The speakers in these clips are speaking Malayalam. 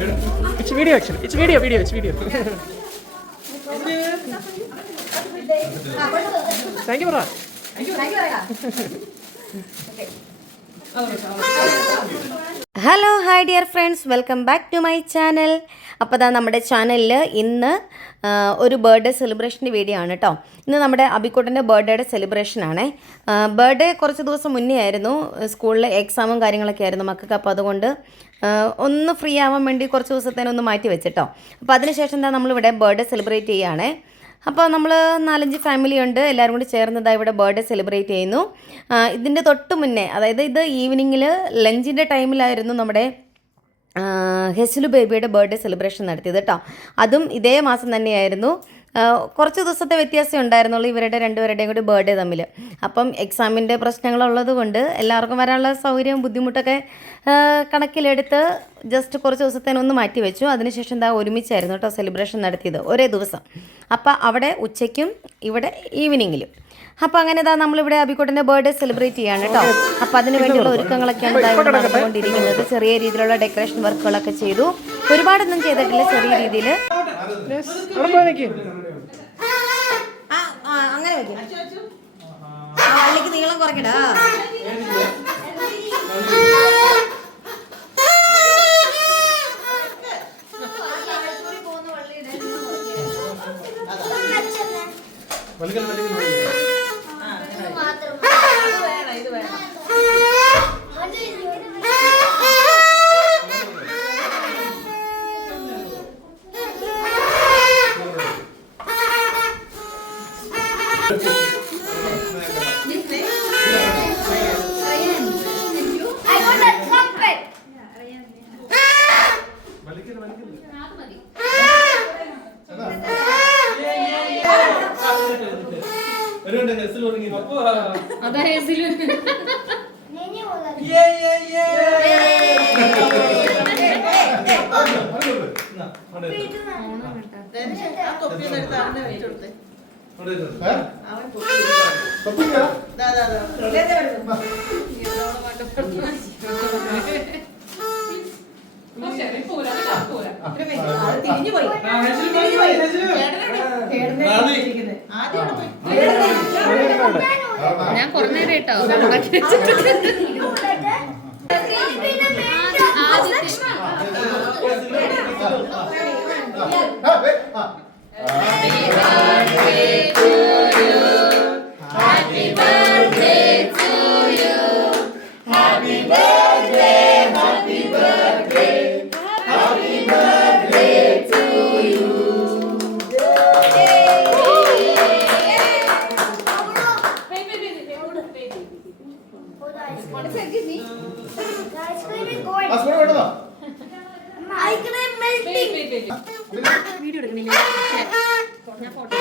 It's video actually. It's video. It's video. Thank you, brother. Hello hi dear friends, welcome back to my channel. അപ്പോൾ ദാ നമ്മുടെ ചാനലിൽ ഇന്ന് ഒരു ബർത്ത്ഡേ സെലിബ്രേഷൻ്റെ വീഡിയോ ആണ് കേട്ടോ. ഇന്ന് നമ്മുടെ അബിക്കുട്ടൻ്റെ ബർത്ത്ഡേയുടെ സെലിബ്രേഷനാണ്. ബർത്ത്ഡേ കുറച്ച് ദിവസം മുന്നേ ആയിരുന്നു, സ്കൂളിൽ എക്സാമും കാര്യങ്ങളൊക്കെ ആയിരുന്നു മക്കൾക്ക്. അപ്പോൾ അതുകൊണ്ട് ഒന്ന് ഫ്രീ ആവാൻ വേണ്ടി കുറച്ച് ദിവസത്തേനൊന്ന് മാറ്റി വെച്ചിട്ടോ. അപ്പോൾ അതിനുശേഷം എന്താ നമ്മളിവിടെ ബർത്ത്ഡേ സെലിബ്രേറ്റ് ചെയ്യുകയാണേ. അപ്പോൾ നമ്മൾ 4-5 ഫാമിലി ഉണ്ട്, എല്ലാവരും കൂടി ചേർന്നതാണ് ഇവിടെ ബർത്ത്ഡേ സെലിബ്രേറ്റ് ചെയ്യുന്നു. ഇതിൻ്റെ തൊട്ട് മുന്നേ, അതായത് ഇത് ഈവനിങ്ങിൽ ലഞ്ചിൻ്റെ ടൈമിലായിരുന്നു നമ്മുടെ ഹെസ്ലു ബേബിയുടെ ബർത്ത്ഡേ സെലിബ്രേഷൻ നടത്തിയത് കേട്ടോ. അതും ഇതേ മാസം തന്നെയായിരുന്നു. കുറച്ച് ദിവസത്തെ വ്യത്യാസം ഉണ്ടായിരുന്നുള്ളൂ ഇവരുടെ രണ്ടുപേരുടെയും കൂടി ബർത്ത്ഡേ തമ്മിൽ. അപ്പം എക്സാമിൻ്റെ പ്രശ്നങ്ങളുള്ളത് കൊണ്ട് എല്ലാവർക്കും വരാനുള്ള സൗകര്യവും ബുദ്ധിമുട്ടൊക്കെ കണക്കിലെടുത്ത് ജസ്റ്റ് കുറച്ച് ദിവസത്തേനൊന്ന് മാറ്റി വെച്ചു. അതിനുശേഷം എന്താ ഒരുമിച്ചായിരുന്നു കേട്ടോ സെലിബ്രേഷൻ നടത്തിയത് ഒരേ ദിവസം. അപ്പോൾ അവിടെ ഉച്ചയ്ക്കും ഇവിടെ ഈവനിങ്ങിലും. അപ്പോൾ അങ്ങനെ ഇതാ നമ്മളിവിടെ അബിക്കുട്ടൻ്റെ ബർത്ത്ഡേ സെലിബ്രേറ്റ് ചെയ്യാണ് കേട്ടോ. അപ്പോൾ അതിന് വേണ്ടിയുള്ള ഒരുക്കങ്ങളൊക്കെയാണ് ഇവിടെ നടന്നുകൊണ്ടിരിക്കുന്നത്. ചെറിയ രീതിയിലുള്ള ഡെക്കറേഷൻ വർക്കുകളൊക്കെ ചെയ്തു. ഒരുപാടൊന്നും ചെയ്തിട്ടില്ല, ചെറിയ രീതിയിൽ. അങ്ങനെ വള്ളിക്ക് നീളം കുറയ്ക്കടാ. ഞാൻ കുറഞ്ഞ കേട്ടോ. വീഡിയോ എടുക്കുന്നില്ല, ഞാൻ photo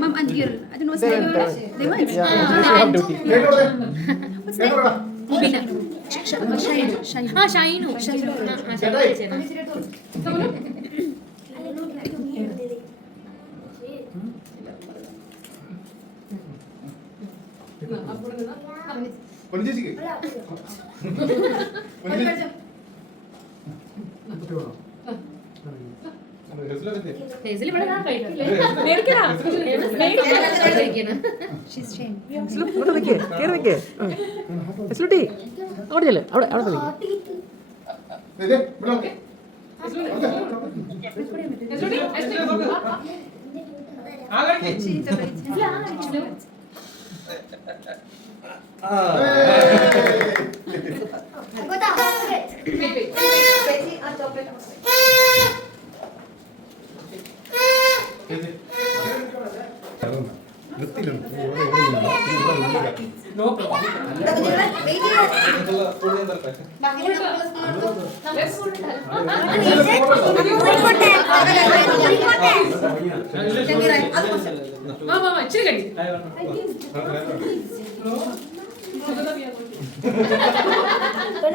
Ma'am, and girl. I don't know what's the name. They want. What's the name? Shine. Ah, Shine.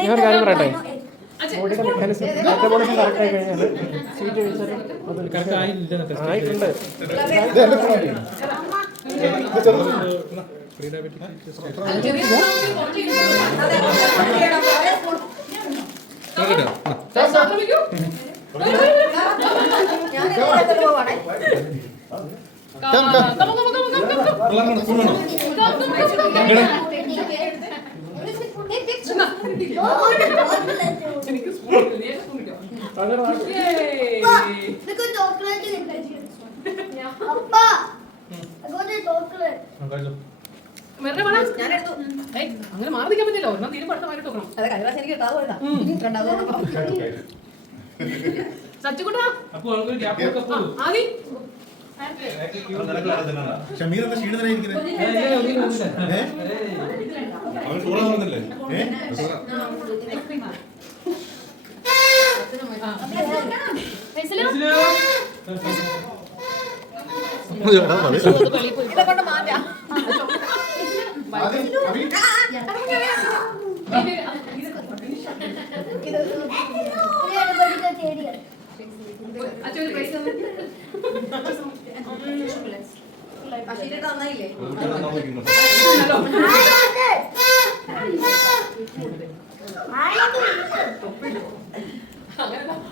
ഞാനൊരു കാര്യം പറയട്ടെ, ബോഡിയുടെ മെക്കാനിസം മെറ്റബോളിസം കറക്റ്റ് ആയി കഴിഞ്ഞാൽ സ്വീറ്റ് കഴിച്ചാൽ ആയിട്ടുണ്ട്. അങ്ങനെ മാറിക്കാൻ പറ്റില്ല. ഒരെണ്ണം തീരെ പഠിത്തമായിട്ട് നോക്കണം. സച്ചുകുട്ടാ ആദി ഷമീർ എന്ന ക്ഷീണിതനായിരിക്കുന്നത് അവൻ ചോറ് നടന്നില്ലേ?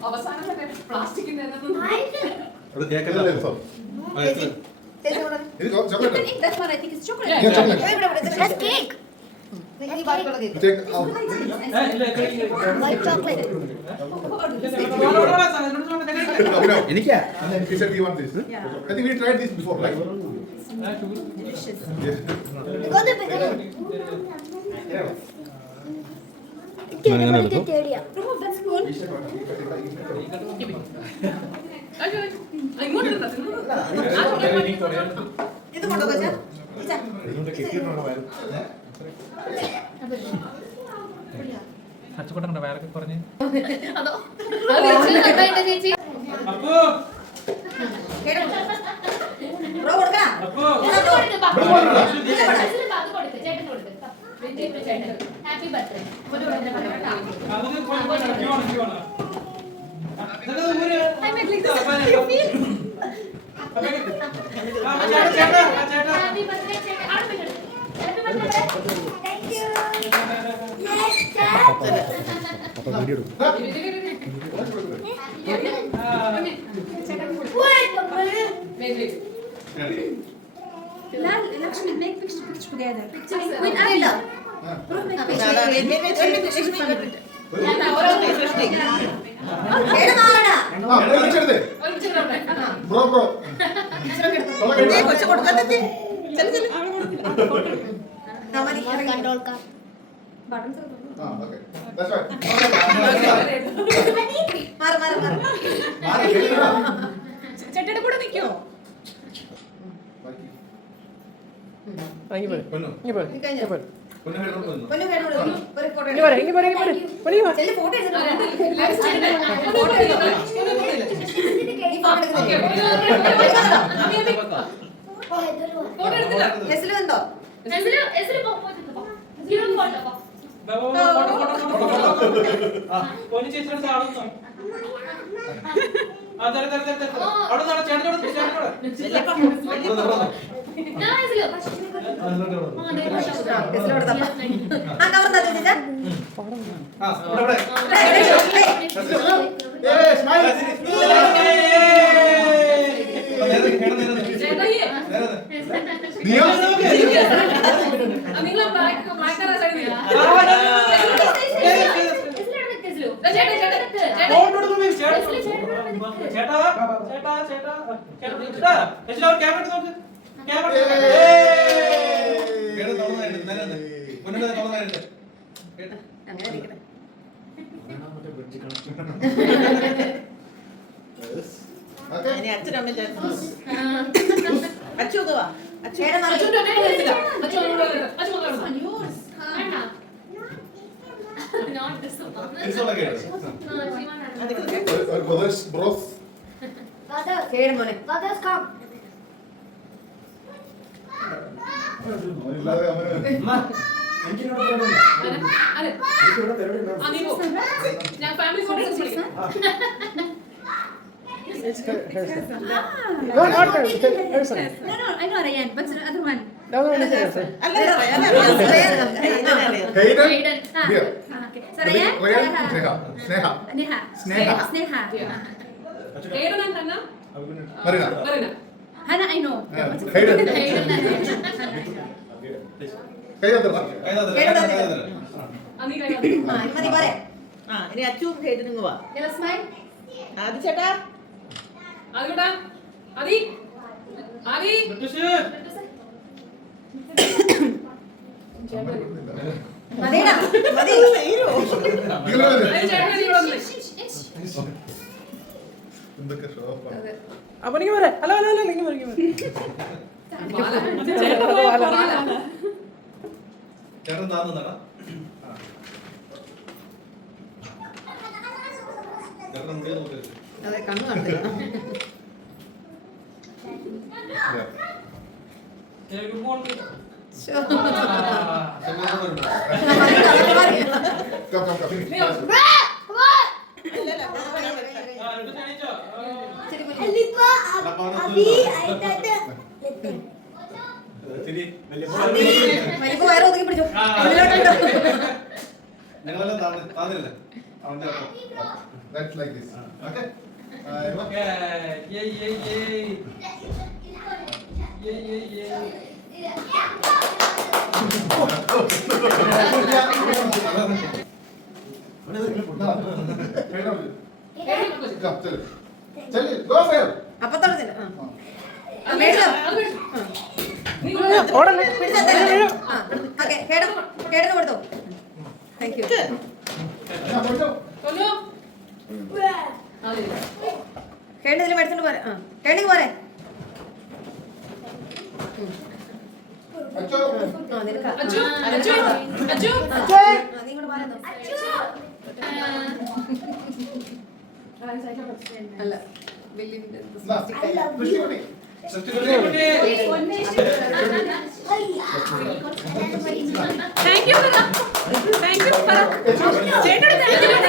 അവസാനം പ്ലാസ്റ്റിക്കിന്റെ എനിക്കാ I think we tried this before, right? delicious. Remove that spoon. അച്ചുകൊണ്ടോ വേറൊക്കെ പറഞ്ഞ് Happy birthday. I made like this. You feel? Happy birthday, Cheta. Happy birthday. Thank you. Yes, Lakshmi, make picture together. With Ayla. ചേട്ടയുടെ കൂടെ നിൽക്കോ? അച്ഛൻ്റെ അമ്മയുടെ തരത്തില്ല. അച്ഛൻ അങ്ങോട്ട് വരരുത്. അച്ഛൻ അങ്ങോട്ട് വരരുത്. It's all okay. Brothers, bros. ഇല്ലാതെ അവന് അതെ. ആ, നീ പോ. ഞാൻ ഫാമിലി ഫോട്ടോ വിളിക്കാം. No, not her. Her son. No, I know Ryan, but the other one. No, it's her son. Hayden. Ah, Here. okay. So Ryan? Ryan, Sneha. Sneha. Sneha. Sneha. Hayden and Hannah? Marina. Marina. Hannah, I know. Hayden. കൈ തരാ. ആ, നീ കഴിഞ്ഞു. ഇനി അച്ചും ഹെയ്ഡനും പോവാ ആദ്യ ചേട്ടാ ആദികുട്ടാ. ആദി. ആദി. അതിന് ചേട്ടനെ നീ ഇവിടെ വന്നില്ലേ? എന്തൊക്കെ ഷോപ്പാണ്. അപ്പൊ എനിക്ക് വരെ അല്ല അല്ല അല്ല എനിക്ക് വരെ ചേട്ടൻ താന്നടാ. ചേട്ടൻ മുടിയെ നോക്കരുത്. Come, come, come. നീ ശരി. ഞങ്ങളെല്ലാം താന്നില്ലേ അവന്റെ That's like this. Okay. Emma? Come, tell it. Tell it. Go for it. ഓടല്ലേ Yeah, put it. കൊല്ലു. Adi. Acho. Achu. Achu. Achu. Na. Push it. Thank you, Farah. Thank you, Farah. ചേട്ടനോട് thank you പറ.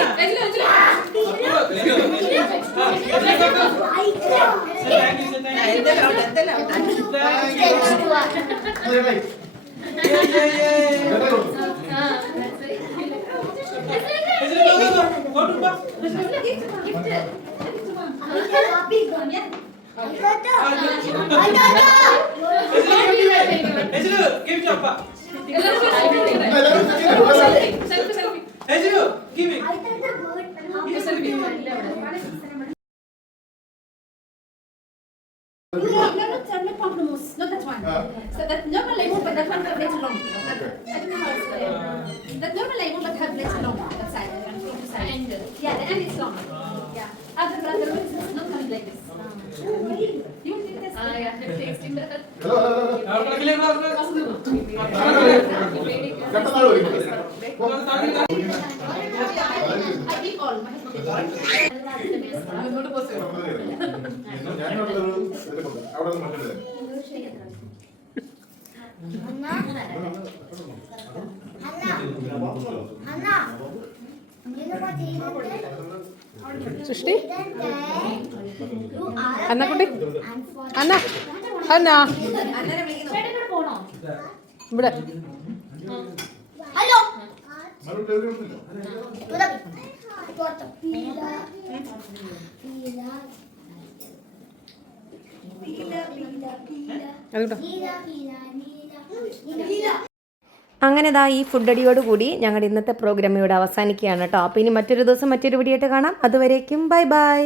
എജില, selfie selfie. Not that one. So that normal lemon, but that one have legs long. I don't know how it's that normal lemon, but have legs long. That side. The end. Yeah, the end is long. Yeah. Other one is not coming like this. You will test. Yeah, tasting that. Hello, hello, I eat all. My husband അങ്ങോട്ട് പോസ് ചെയ്യണം. അവിടെ മറ്റേ സൃഷ്ടി അന്ന കുട്ടി അന്ന അന്ന ഇവിടെ ഹലോ അതുകൊണ്ടോ അങ്ങനെ ദാ ഈ ഫുഡടിയോടുകൂടി ഞങ്ങളുടെ ഇന്നത്തെ പ്രോഗ്രാം ഇവിടെ അവസാനിക്കുകയാണ് കേട്ടോ. അപ്പോൾ ഇനി മറ്റൊരു ദിവസം മറ്റൊരു വീഡിയോ ആയിട്ട് കാണാം. അതുവരേക്കും ബൈ ബൈ.